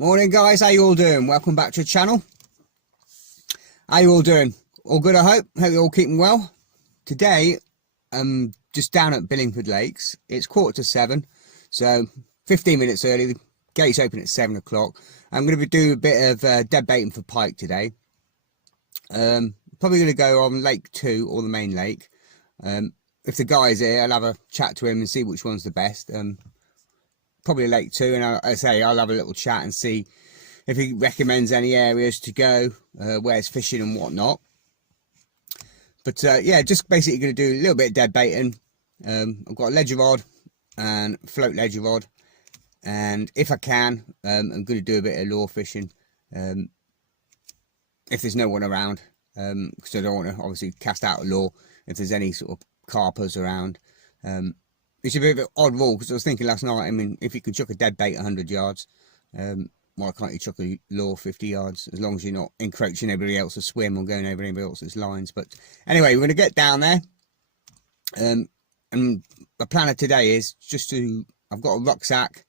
Morning guys, how you all doing? Welcome back to the channel. How you all doing? All good, I hope. Hope you're all keeping well. Today, I'm just down at Billingford Lakes. It's 6:45, so 15 minutes early. The gates open at 7 o'clock. I'm going to be doing a bit of dead baiting for pike today. Probably going to go on Lake 2 or the main lake. If the guy's here, I'll have a chat to him and see which one's the best. Probably Lake 2, and I'll have a little chat and see if he recommends any areas to go, where it's fishing and whatnot. But yeah, just basically going to do a little bit of dead baiting. I've got a ledger rod and float ledger rod, and if I can, I'm going to do a bit of lure fishing if there's no one around, because I don't want to obviously cast out a lure if there's any sort of carpers around. It's a bit of an odd rule, because I was thinking last night, I mean, if you can chuck a dead bait 100 yards, why can't you chuck a lure 50 yards, as long as you're not encroaching everybody else's swim or going over anybody else's lines. But anyway, we're going to get down there, and the plan of today is just to, I've got a rucksack,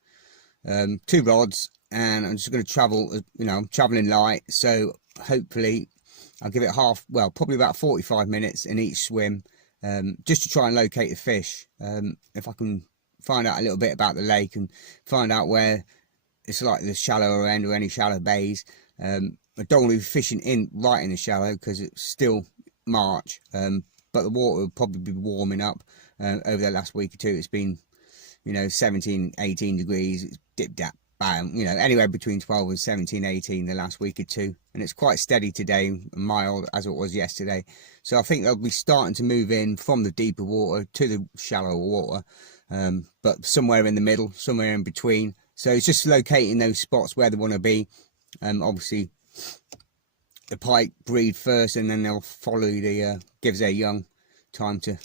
2 rods, and I'm just going to travel, you know, I'm travelling light, so hopefully I'll give it probably about 45 minutes in each swim, just to try and locate the fish. If I can find out a little bit about the lake and find out where it's like the shallower end or any shallow bays. I don't want to be fishing right in the shallow because it's still March, but the water will probably be warming up over the last week or two. It's been, you know, 17, 18 degrees. It's dipped that bam, you know, anywhere between 12 and 17, 18 the last week or two, and it's quite steady today, mild as it was yesterday. So I think they'll be starting to move in from the deeper water to the shallower water, but somewhere in the middle, somewhere in between. So it's just locating those spots where they want to be. Obviously the pike breed first, and then they'll follow gives their young time to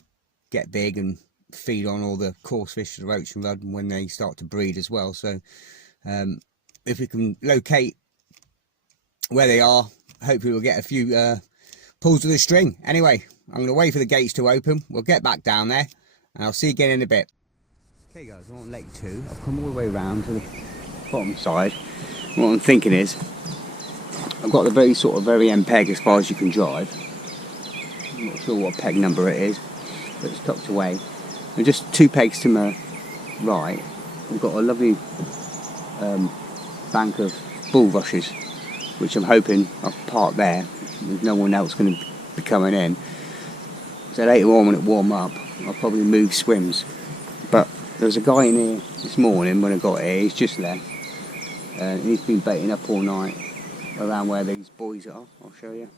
get big and feed on all the coarse fish, the roach and rudd, when they start to breed as well. So if we can locate where they are, hopefully we'll get a few pulls of the string. Anyway, I'm going to wait for the gates to open. We'll get back down there, and I'll see you again in a bit. Okay guys, I'm on Lake 2. I've come all the way around to the bottom side. What I'm thinking is, I've got the very end peg as far as you can drive. I'm not sure what peg number it is, but it's tucked away. And just 2 pegs to my right, we've got a lovely bank of bulrushes, which I'm hoping I've parked there. There's no one else going to be coming in. So later on, when it warm up, I'll probably move swims. But there was a guy in here this morning when I got here. He's just left, and he's been baiting up all night around where these buoys are. I'll show you.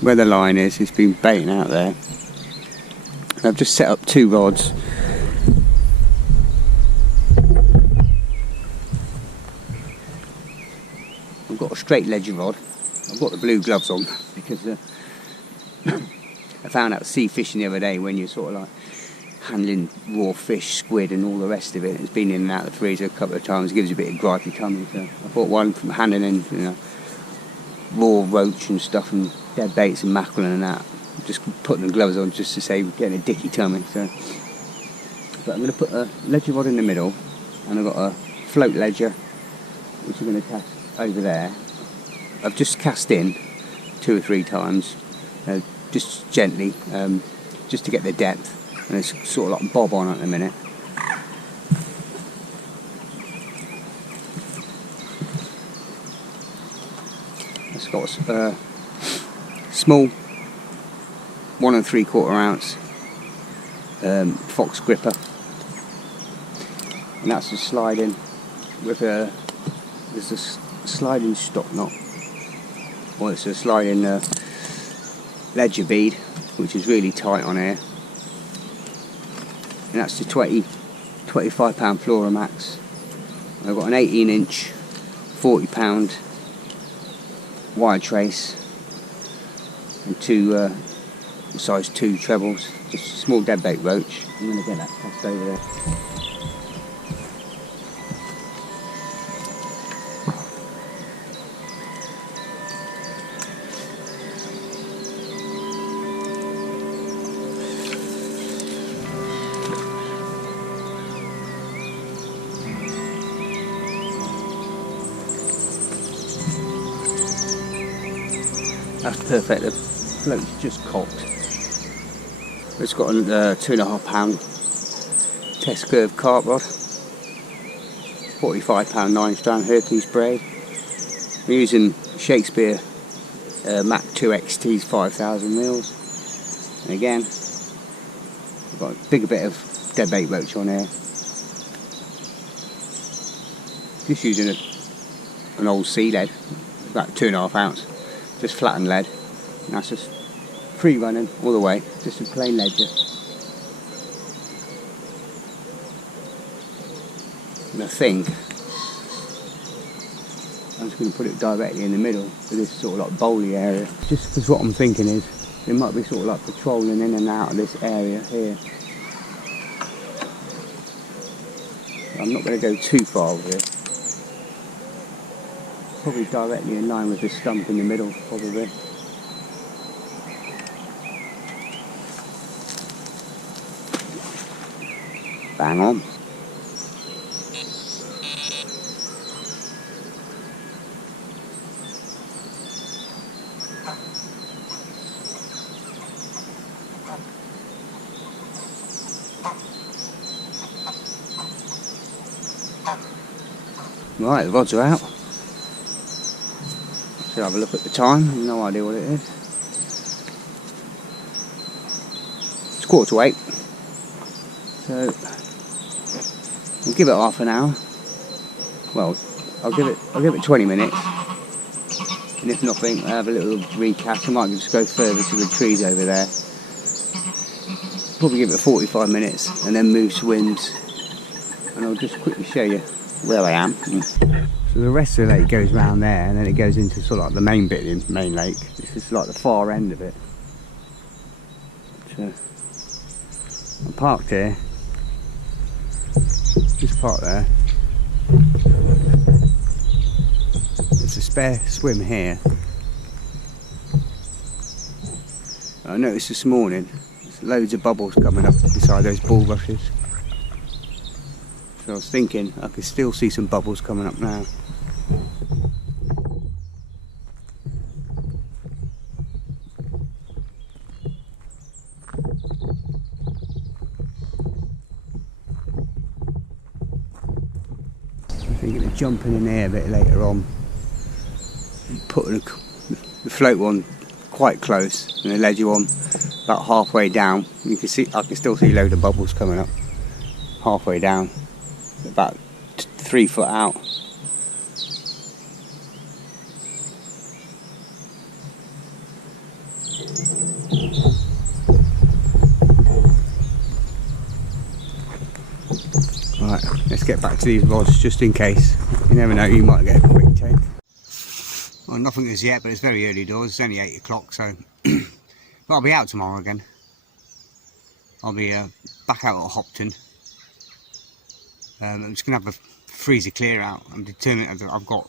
Where the line is, he's been baiting out there. And I've just set up 2 rods. I've got a straight ledger rod. I've got the blue gloves on because I found out sea fishing the other day, when you're sort of like handling raw fish, squid and all the rest of it. It's been in and out of the freezer a couple of times. It gives you a bit of gripey tummy. So I bought one from handling in, you know, raw roach and stuff and dead baits and mackerel and that. Just putting the gloves on just to save getting a dicky tummy. So, but I'm going to put a ledger rod in the middle, and I've got a float ledger which I'm going to cast over there. I've just cast in 2 or 3 times, just gently, just to get the depth, and it's sort of like bob on at the minute. It's got a small 1 3/4 ounce fox gripper, and that's just sliding with there's a sliding stop knot, or it's a sliding ledger bead, which is really tight on here, and that's the 25 pound Floramax. I've got an 18-inch 40 pound wire trace and 2 size 2 trebles, just a small dead bait roach. I'm going to get that cast over there. That's perfect. The float's just cocked. It's got a 2.5 pound test curve carp rod, 45 pound 9 strand Hercules braid. We're using Shakespeare Mac 2 XT's 5,000 mils. And again, we've got a bigger bit of deadbait roach on here. Just using an old sea lead, about 2.5 ounce, just flattened lead. And that's just free running all the way, just a plain ledger. And I think I'm just going to put it directly in the middle of this sort of like bowly area. Just because what I'm thinking is they might be sort of like patrolling in and out of this area here. I'm not going to go too far with it. Probably directly in line with the stump in the middle, probably. Bang on. Right, the rods are out. So have a look at the time, no idea what it is. It's 7:45. So we'll give it half an hour. Well, I'll give it 20 minutes. And if nothing, I'll have a little recast. I might just go further to the trees over there. Probably give it 45 minutes and then move swims. And I'll just quickly show you where I am. So the rest of the lake goes round there, and then it goes into sort of like the main bit of the main lake. This is like the far end of it. So I'm parked here, just parked there. There's a spare swim here. I noticed this morning there's loads of bubbles coming up beside those bulrushes. So I was thinking I could still see some bubbles coming up now. I'm thinking of jumping in there a bit later on, putting the float one quite close and the ledger one about halfway down. You can see, I can still see a load of bubbles coming up halfway down, about 3 foot out. Right, let's get back to these rods just in case. You never know, you might get a quick take. Well, nothing as yet, but it's very early doors. It's only 8 o'clock, so but I'll be out tomorrow again. I'll be back out at Hopton. I'm just going to have a freezer clear out. I'm determined. I've got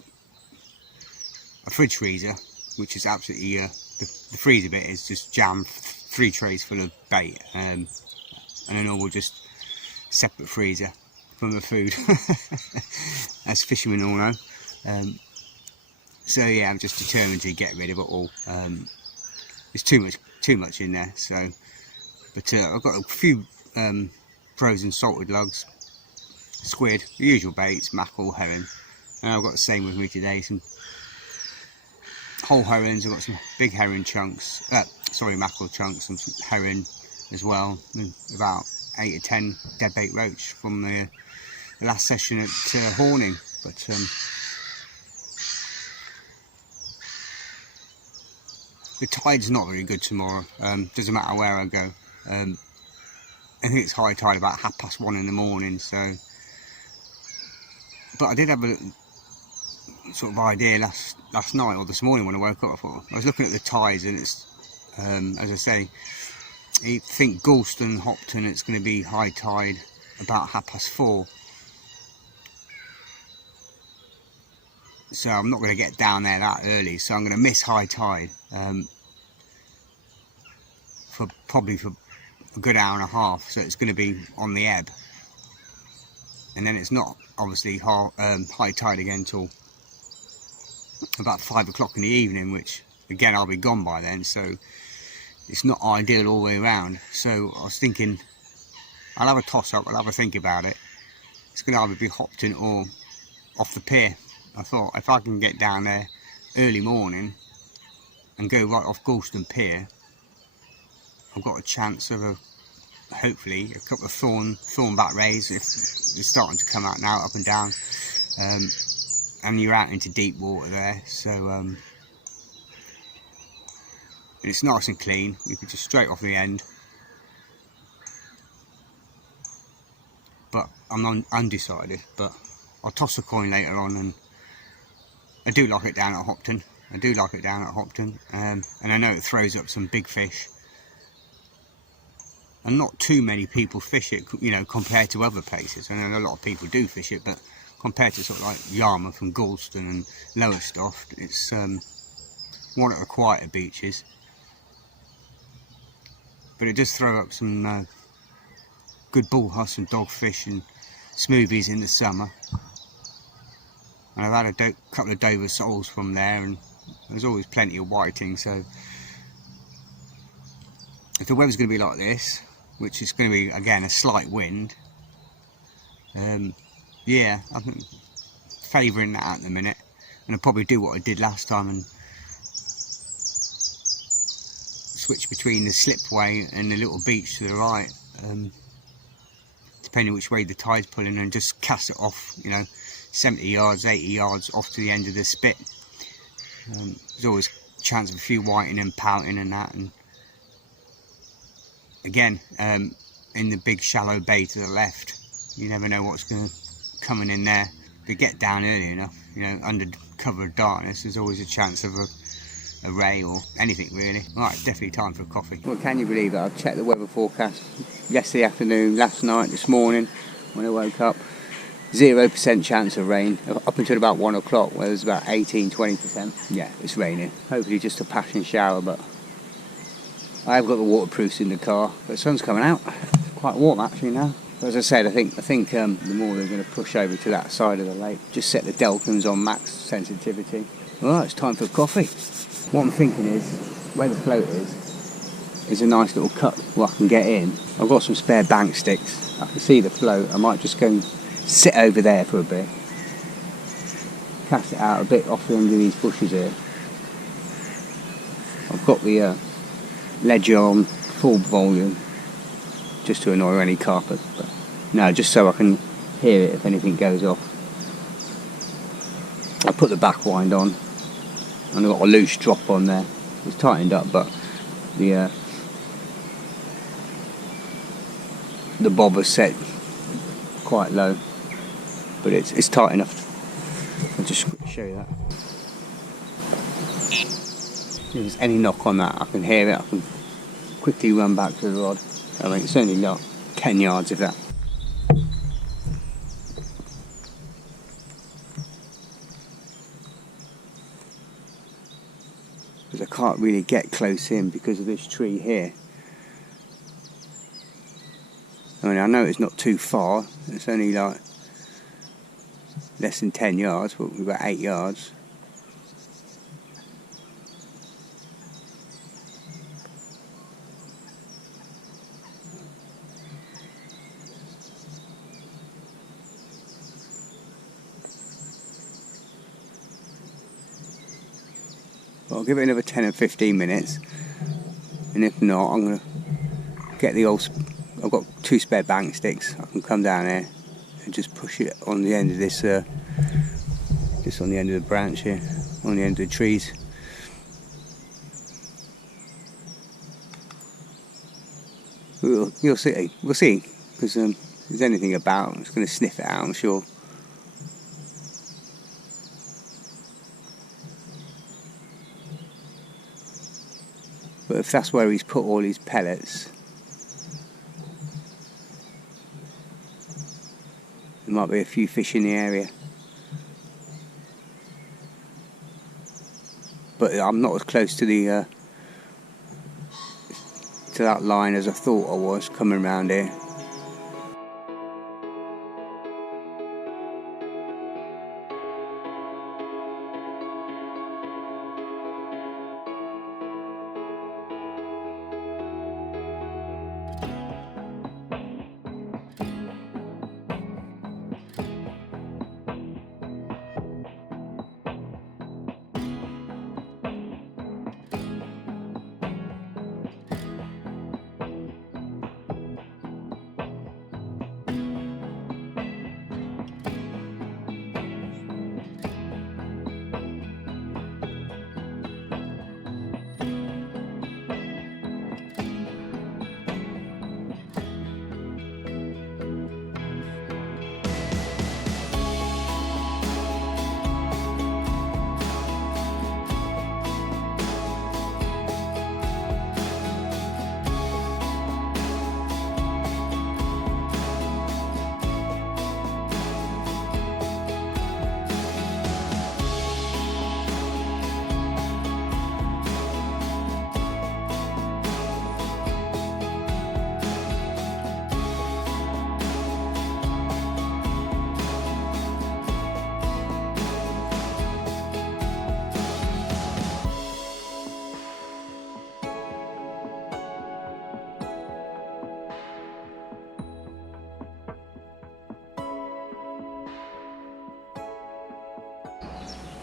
a fridge freezer, which is absolutely the freezer bit is just jammed, 3 trays full of bait, and a normal just separate freezer from the food, as fishermen all know. So yeah, I'm just determined to get rid of it all. There's too much in there. So, but I've got a few frozen salted lugs, squid, the usual baits, mackerel, herring, and I've got the same with me today. Some whole herrings. I've got some big herring chunks. Mackerel chunks, and some herring as well. And about 8 or 10 deadbait roach from the last session at Horning. But the tide's not very good tomorrow. Doesn't matter where I go. I think it's high tide about 1:30 in the morning. So, but I did have a sort of idea last night or this morning when I woke up. I thought I was looking at the tides, and it's as I say, I think Galston, Hopton, it's going to be high tide about 4:30. So I'm not going to get down there that early, so I'm going to miss high tide for a good hour and a half. So it's going to be on the ebb, and then it's not obviously high tide again till about 5 o'clock in the evening, which again, I'll be gone by then, so it's not ideal all the way around. So I was thinking, I'll have a toss-up, I'll have a think about it. It's going to either be Hopton or off the pier. I thought, if I can get down there early morning and go right off Galston Pier, I've got a chance of hopefully a couple of thornback rays if they're starting to come out now, up and down, and you're out into deep water there. So it's nice and clean. You can just straight off the end. But I'm undecided. But I'll toss a coin later on, and I do like it down at Hopton. And I know it throws up some big fish. And not too many people fish it, you know, compared to other places. I know a lot of people do fish it, but compared to sort of like Yarmouth and Galston and Lowestoft, it's one of the quieter beaches. But it does throw up some good bullhuss and dogfish and smoothies in the summer. And I've had a couple of Dover soles from there, and there's always plenty of whiting. So if the weather's going to be like this, which is going to be again a slight wind, yeah, I'm favouring that at the minute. And I'll probably do what I did last time and switch between the slipway and the little beach to the right, depending which way the tide's pulling, and just cast it off, you know, 70 yards, 80 yards off to the end of the spit. There's always a chance of a few whiting and pouting and that. And again, in the big shallow bay to the left, you never know what's going to coming in there. If you get down early enough, you know, under cover of darkness, there's always a chance of a ray or anything really. Right, definitely time for a coffee. Well, can you believe it? I've checked the weather forecast yesterday afternoon, last night, this morning when I woke up. 0% chance of rain up until about 1 o'clock, where there's about 18-20%. Yeah, it's raining. Hopefully just a passing shower, but I have got the waterproofs in the car. But the sun's coming out. It's quite warm actually now. But as I said, I think the more they're going to push over to that side of the lake, just set the Delkins on max sensitivity. Alright, it's time for coffee. What I'm thinking is, where the float is a nice little cut where I can get in. I've got some spare bank sticks. I can see the float. I might just go and sit over there for a bit. Cast it out a bit off the end of these bushes here. I've got the ledger on full volume, just to annoy any carpers. But no, just so I can hear it if anything goes off. I put the back wind on, and I've got a loose drop on there. It's tightened up, but the bobber's set quite low, but it's tight enough. I'll just show you that. If there's any knock on that, I can hear it. I can quickly run back to the rod. I mean, it's only not 10 yards of that. Because I can't really get close in because of this tree here. I mean, I know it's not too far. It's only like less than 10 yards, but we've got 8 yards. I'll give it another 10 or 15 minutes, and if not, I'm going to get the old, I've got 2 spare bank sticks. I can come down here and just push it on the end of this, just on the end of the branch here, on the end of the trees. You'll see, we'll see, because if there's anything about, it's going to sniff it out, I'm sure. But if that's where he's put all his pellets, there might be a few fish in the area. But I'm not as close to the to that line as I thought I was coming around here.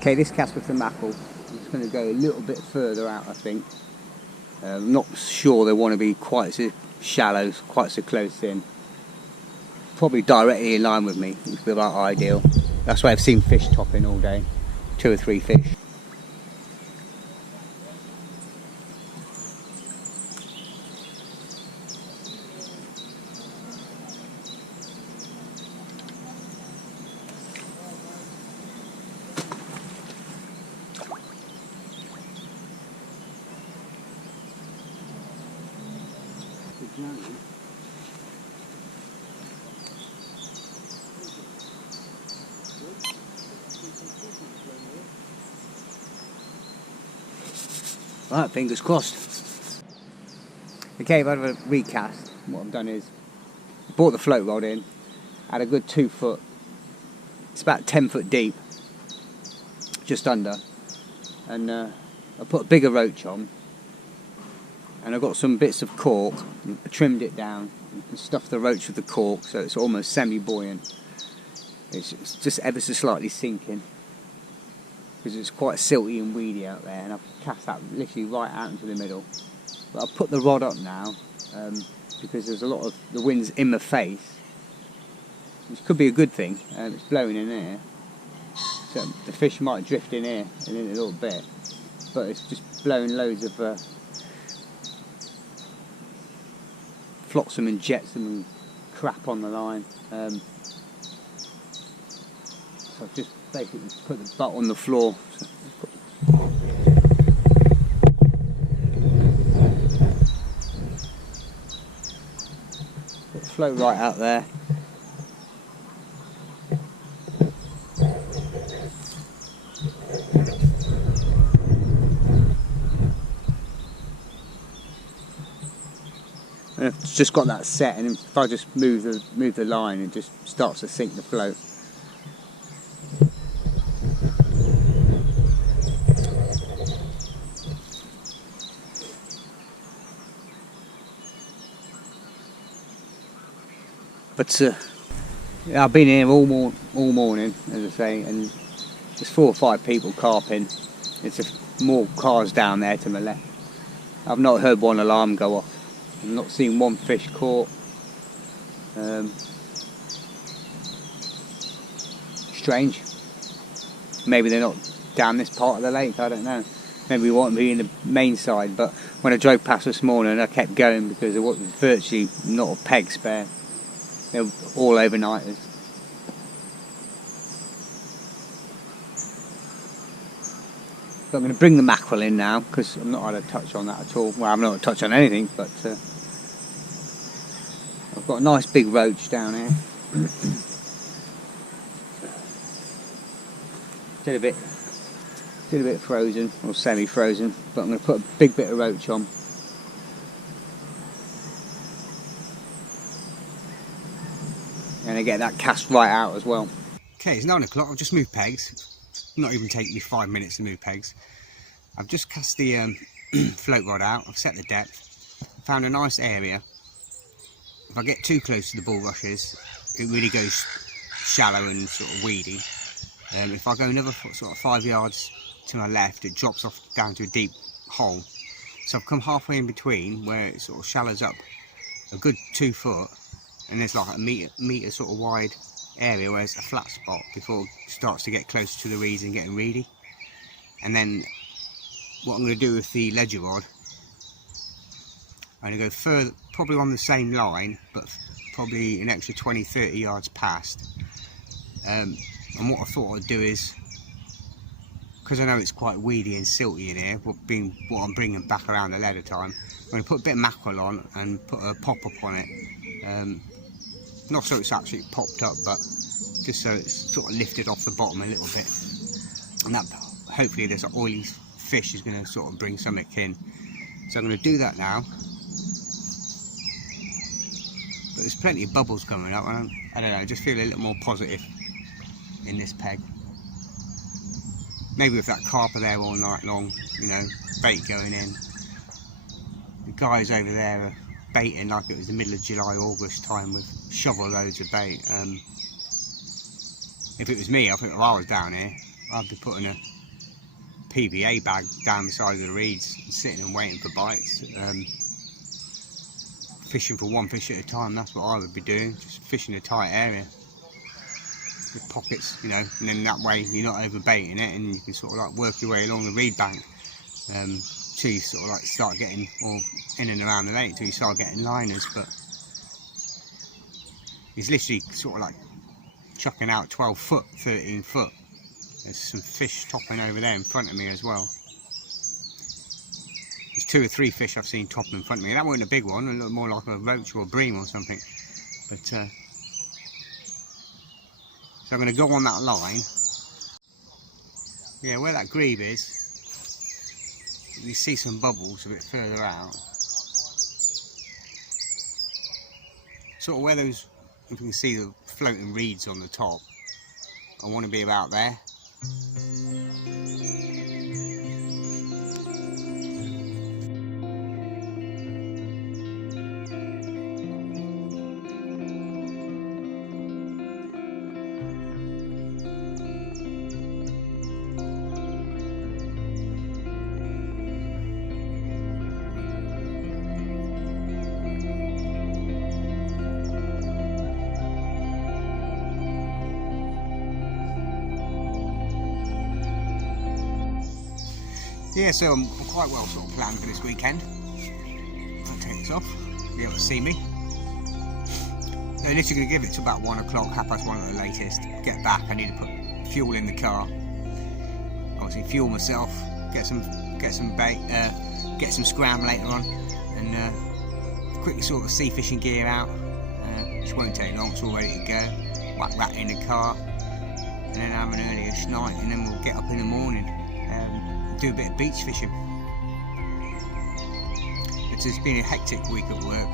Okay, this cast with the mackerel, I'm just going to go a little bit further out, I think. I'm not sure they want to be quite so shallow, quite so close in. Probably directly in line with me, which would be about ideal. That's why I've seen fish topping all day, 2 or 3 fish. Right, fingers crossed. Okay, I've had a recast. What I've done is brought the float rod in, had a good 2 foot, it's about 10 foot deep, just under, and I put a bigger roach on, and I got some bits of cork, I trimmed it down and stuffed the roach with the cork so it's almost semi-buoyant. It's just ever so slightly sinking because it's quite silty and weedy out there, and I've cast that literally right out into the middle. But I've put the rod up now because there's a lot of the wind's in my face, which could be a good thing. It's blowing in here, so the fish might drift in here in a little bit, but it's just blowing loads of flotsam and jetsam and crap on the line. So I've just basically put the butt on the floor. Put the float right out there. And it's just got that set, and if I just move the line, it just starts to sink the float. But yeah, I've been here all morning, as I say, and there's 4 or 5 people carping. There's more cars down there to my left. I've not heard one alarm go off. I've not seen one fish caught. Strange. Maybe they're not down this part of the lake, I don't know. Maybe we won't be in the main side, but when I drove past this morning I kept going because there was virtually not a peg spare. They're all overnighters. So I'm going to bring the mackerel in now because I've not had a touch on that at all. Well, I've not had a touch on anything, but I've got a nice big roach down here. Still a bit frozen or semi-frozen, but I'm going to put a big bit of roach on. And I get that cast right out as well. Okay, it's 9 o'clock. I've just moved pegs. Not even taking me 5 minutes to move pegs. I've just cast the float rod out. I've set the depth. Found a nice area. If I get too close to the bulrushes, it really goes shallow and sort of weedy. If I go another sort of 5 yards to my left, it drops off down to a deep hole. So I've come halfway in between where it sort of shallows up a good 2 foot. And there's like a metre sort of wide area where it's a flat spot before it starts to get closer to the reeds and getting reedy. And then what I'm going to do with the ledger rod, I'm going to go further, probably on the same line, but probably an extra 20-30 yards past. And what I thought I'd do is, because I know it's quite weedy and silty in here, being what I'm bringing back around the leather time, I'm going to put a bit of mackerel on and put a pop-up on it. Not so it's actually popped up, but just so it's sort of lifted off the bottom a little bit, and that hopefully this oily fish is going to sort of bring something in. So I'm going to do that now, but there's plenty of bubbles coming up, and I don't know, I just feel a little more positive in this peg. Maybe with that carper there all night long, you know, bait going in. The guys over there are baiting like it was the middle of July, August time with shovel loads of bait. If it was me, I think if I was down here, I'd be putting a PVA bag down the side of the reeds, sitting and waiting for bites. Fishing for one fish at a time, that's what I would be doing, just fishing a tight area with pockets, you know, and then that way you're not overbaiting it, and you can sort of like work your way along the reed bank till you sort of like start getting, or in and around the lake till you start getting liners. But he's literally sort of like chucking out 12 foot, 13 foot. There's some fish topping over there in front of me as well. There's 2 or 3 fish I've seen topping in front of me. That wasn't a big one, it looked more like a roach or a bream or something. But so I'm going to go on that line. Yeah, where that grebe is, you see some bubbles a bit further out. Sort of where those, if you can see the floating reeds on the top, I want to be about there. Yeah, so I'm quite well sort of planned for this weekend. I'll take this off, you'll be able to see me. They're literally going to give it to about 1 o'clock, 1:30 at the latest. Get back, I need to put fuel in the car. Obviously fuel myself, get some bait, get some scram later on, and quickly sort of sea fishing gear out. Which won't take long, it's all ready to go. Whack that in the car, and then have an early-ish night, and then we'll get up in the morning. Do a bit of beach fishing. It's been a hectic week at work.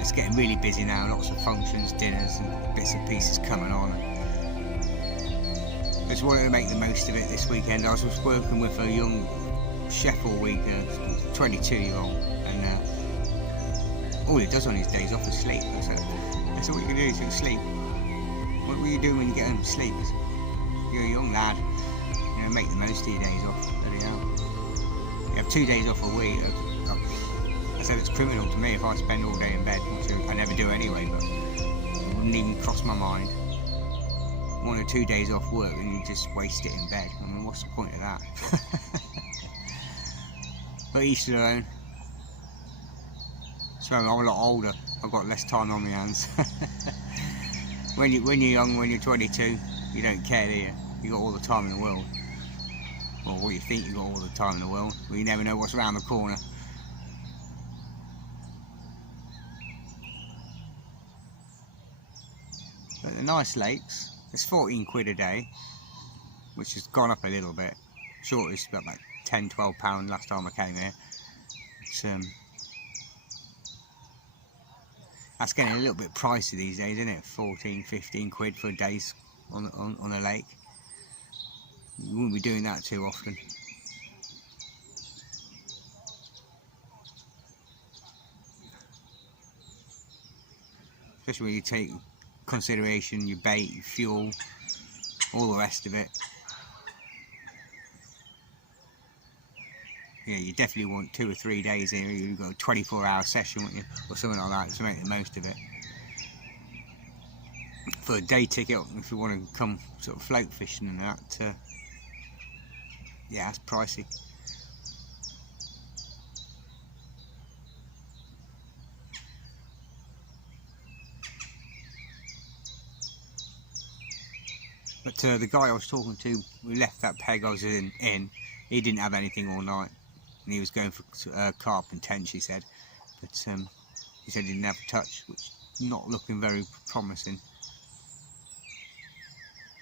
It's getting really busy now, lots of functions, dinners and bits and pieces coming on. I just wanted to make the most of it this weekend. I was working with a young chef all week, a 22-year-old, and all he does on his days off is sleep. I said, all you can do is sleep. What will you do when you get home to sleep? You're a young lad. You know, make the most of your days off. There we go. You have 2 days off a week. I said it's criminal to me if I spend all day in bed, which I never do anyway, but it wouldn't even cross my mind. 1 or 2 days off work and you just waste it in bed. I mean, what's the point of that? But each to their own. So I'm a lot older. I've got less time on my hands. When you're young, when you're 22, you don't care, do you? You got all the time in the world. Or what you think you got all the time in the world, but you never know what's around the corner. But the nice lakes, it's 14 quid a day, which has gone up a little bit. Sure, it's about £10–12 last time I came here. It's, that's getting a little bit pricey these days, isn't it? 14–15 quid for days on a lake. You wouldn't be doing that too often. Especially when you take consideration your bait, your fuel, all the rest of it. Yeah, you definitely want 2 or 3 days here. You've got a 24-hour session, wouldn't you? Or something like that to make the most of it. For a day ticket, if you want to come sort of float fishing and that, yeah, that's pricey. But the guy I was talking to, we left that peg I was in, he didn't have anything all night. And he was going for carp and tench, he said. But he said he didn't have a touch, which is not looking very promising.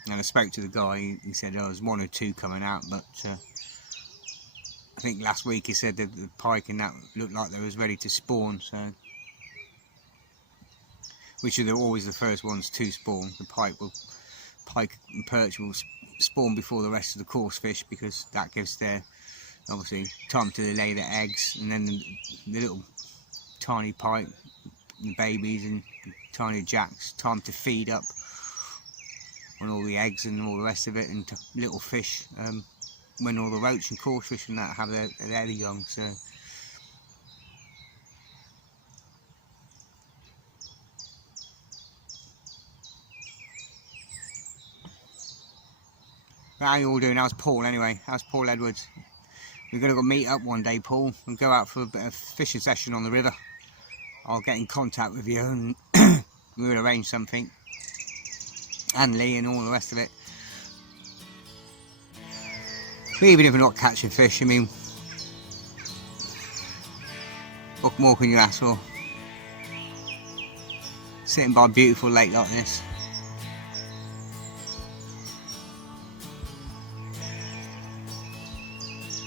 And I spoke to the guy, he said there was 1 or 2 coming out, but I think last week he said that the pike and that looked like they was ready to spawn, so which are always the first ones to spawn. The pike and perch will spawn before the rest of the coarse fish, because that gives their obviously time to lay their eggs, and then the little tiny pike, the babies and the tiny jacks, time to feed up on all the eggs and all the rest of it, and little fish when all the roach and coarse fish and that have their young. So how you all doing? How's Paul anyway? How's Paul Edwards? We're going to go meet up one day, Paul, and go out for a bit of fishing session on the river. I'll get in contact with you and we'll arrange something. And Lee and all the rest of it. But even if we're not catching fish, I mean, what more can you ask for? Sitting by a beautiful lake like this.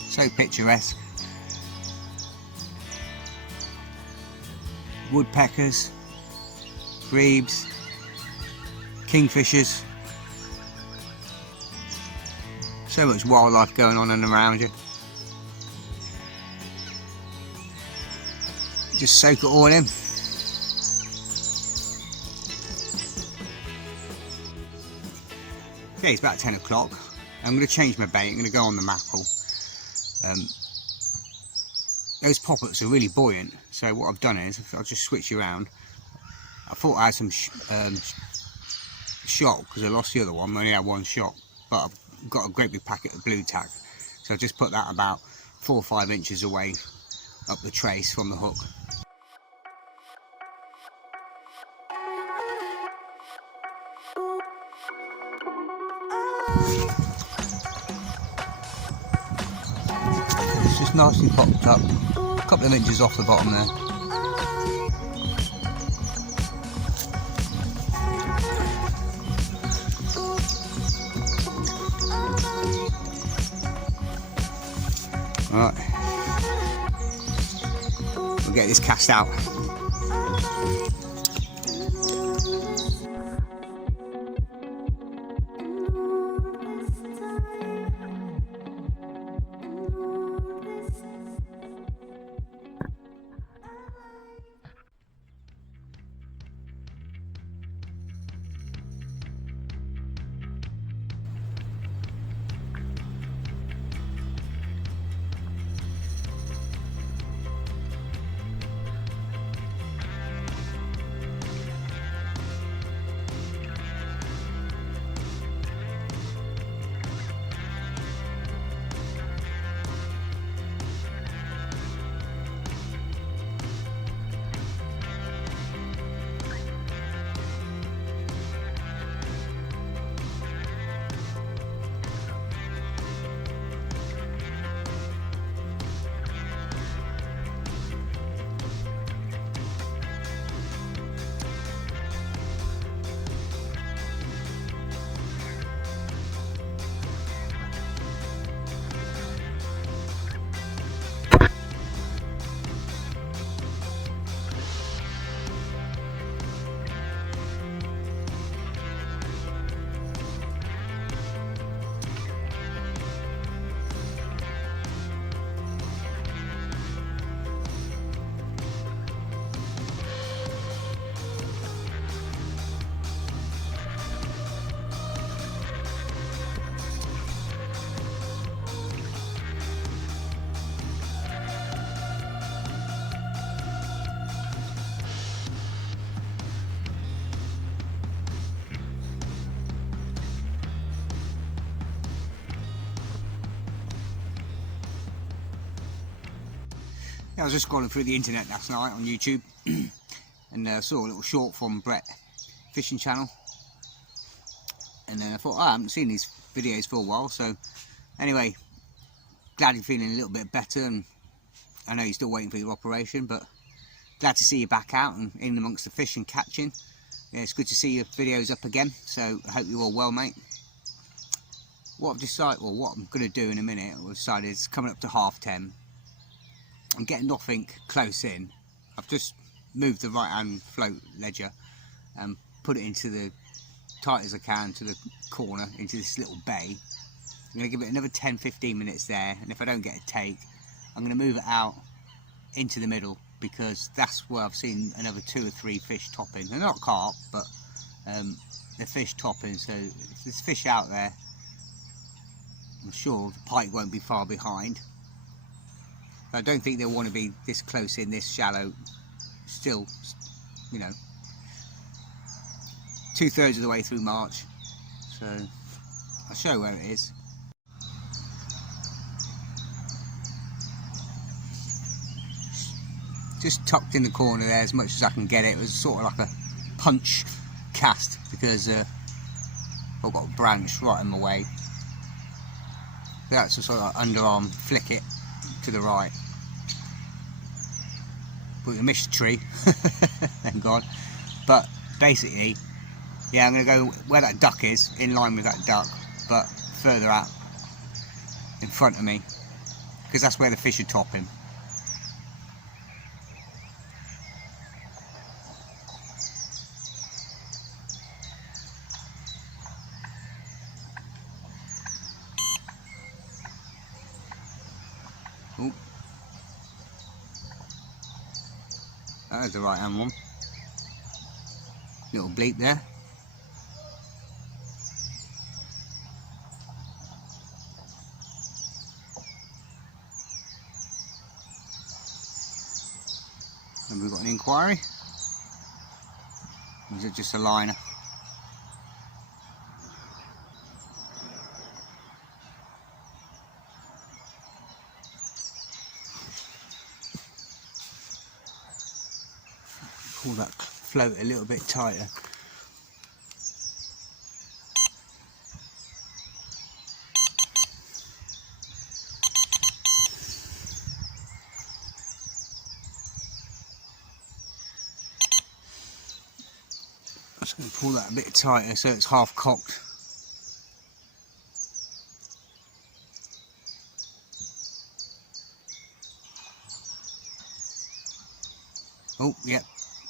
So picturesque. Woodpeckers, grebes, kingfishers. So much wildlife going on and around you. Just soak it all in. Okay, it's about 10 o'clock. I'm going to change my bait. I'm going to go on the mackerel. Those poppets are really buoyant, so what I've done is I'll just switch around. I thought I had some shot because I lost the other one. I only had one shot, but I've got a great big packet of blue tack, so I just put that about 4 or 5 inches away up the trace from the hook. It's just nicely popped up, a couple of inches off the bottom there. Alright, we'll get this cast out. I was just scrolling through the internet last night on YouTube and saw a little short from Brett fishing channel, and then I thought, I haven't seen these videos for a while, so anyway, glad you're feeling a little bit better, and I know you're still waiting for your operation, but glad to see you back out and in amongst the fish and catching. Yeah, it's good to see your videos up again, so I hope you're all well, mate. What I've decided, well, what I'm going to do in a minute, I've decided it's coming up to 10:30. I'm getting nothing close in. I've just moved the right hand float ledger and put it into the tight as I can to the corner into this little bay. I'm going to give it another 10-15 minutes there, and if I don't get a take, I'm going to move it out into the middle, because that's where I've seen another 2 or 3 fish topping. They're not carp, but they're fish topping, so if there's fish out there, I'm sure the pike won't be far behind. I don't think they'll want to be this close in, this shallow, still, you know, 2/3 of the way through March. So I'll show you where it is. Just tucked in the corner there as much as I can get it. It was sort of like a punch cast because I've got a branch right in my way. That's a sort of underarm flick it to the right. But we missed the tree, thank God. But basically, yeah, I'm going to go where that duck is, in line with that duck, but further out in front of me, because that's where the fish are topping. Oh, that is the right hand one. Little bleep there. And we've got an inquiry. Is it just a liner? Pull that float a little bit tighter. I'm just going to pull that a bit tighter so it's half cocked. Oh, yeah,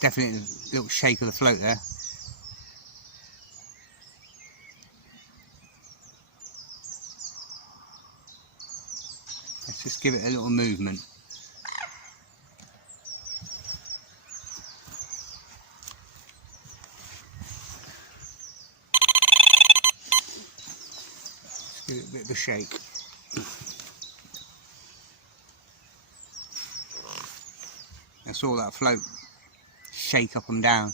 definitely a little shake of the float there. Let's just give it a little movement. Give it a bit of a shake. I saw that float shake up and down.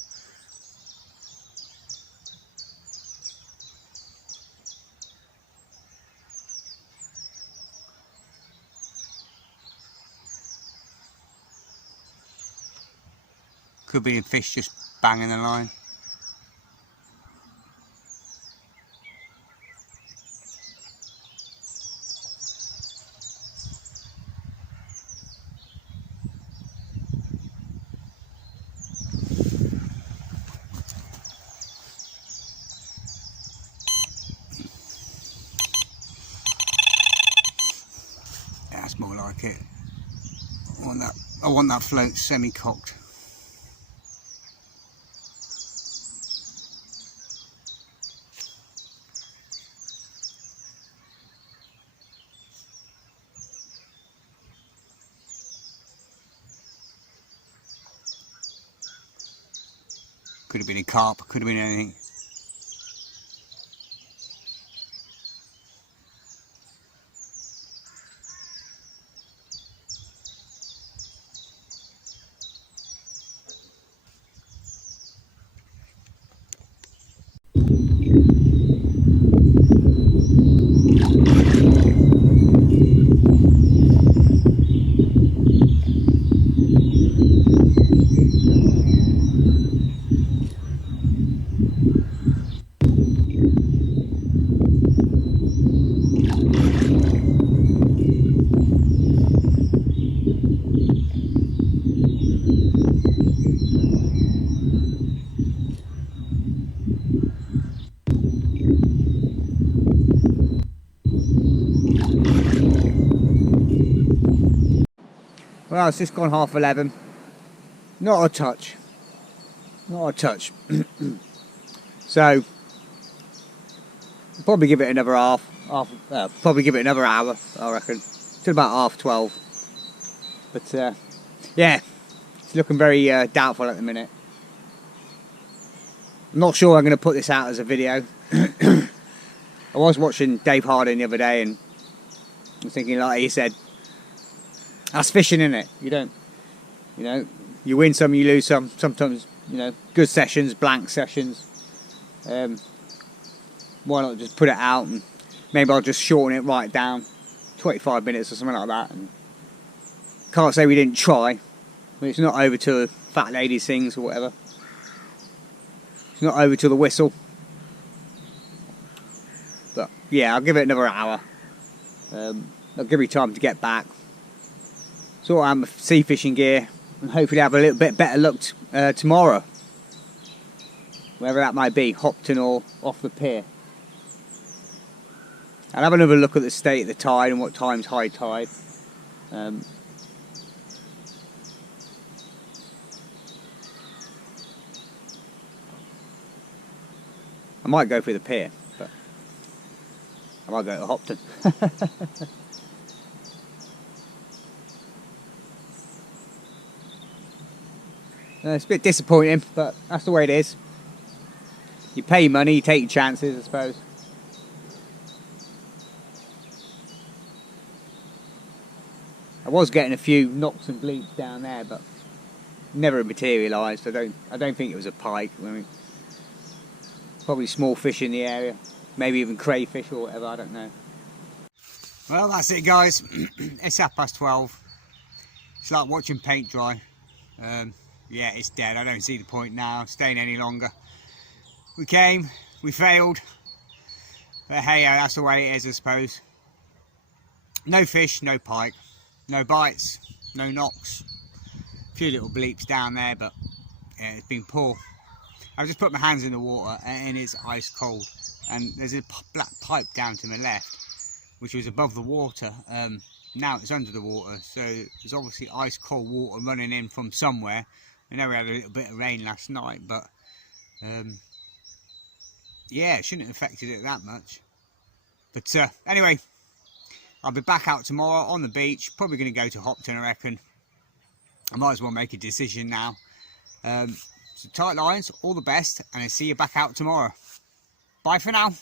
Could be a fish just banging the line. That's more like it. I want that float semi-cocked. Could have been a carp, could have been anything. Well, it's just gone 11:30. Not a touch. Not a touch. So, I'll probably give it another probably give it another hour, I reckon. Till about 12:30. But, yeah, it's looking very doubtful at the minute. I'm not sure I'm going to put this out as a video. I was watching Dave Harding the other day and I'm thinking, like you said, that's fishing, isn't it? You don't, you know, you win some, you lose some. Sometimes, you know, good sessions, blank sessions. Why not just put it out, and maybe I'll just shorten it right down, 25 minutes or something like that. And can't say we didn't try. I mean, it's not over till the fat lady sings or whatever. It's not over till the whistle. But yeah, I'll give it another hour. I'll give you time to get back, sort out my sea fishing gear, and hopefully have a little bit better luck tomorrow. Wherever that might be, Hopton or off the pier. I'll have another look at the state of the tide and what time's high tide. I might go through the pier, but I might go to Hopton. It's a bit disappointing, but that's the way it is. You pay money, you take your chances, I suppose. I was getting a few knocks and bleeps down there, but never materialised. I don't think it was a pike. I mean, probably small fish in the area, maybe even crayfish or whatever. I don't know. Well, that's it, guys. It's 12:30. It's like watching paint dry. Yeah, it's dead. I don't see the point now staying any longer. We came, we failed, but hey, that's the way it is, I suppose. No fish, no pike, no bites, no knocks. A few little bleeps down there, but yeah, it's been poor. I've just put my hands in the water and it's ice cold. And there's a black pipe down to my left, which was above the water. Now it's under the water, so there's obviously ice cold water running in from somewhere. I know we had a little bit of rain last night, but yeah, it shouldn't have affected it that much. But anyway, I'll be back out tomorrow on the beach. Probably going to go to Hopton, I reckon. I might as well make a decision now. So tight lines, all the best, and I'll see you back out tomorrow. Bye for now.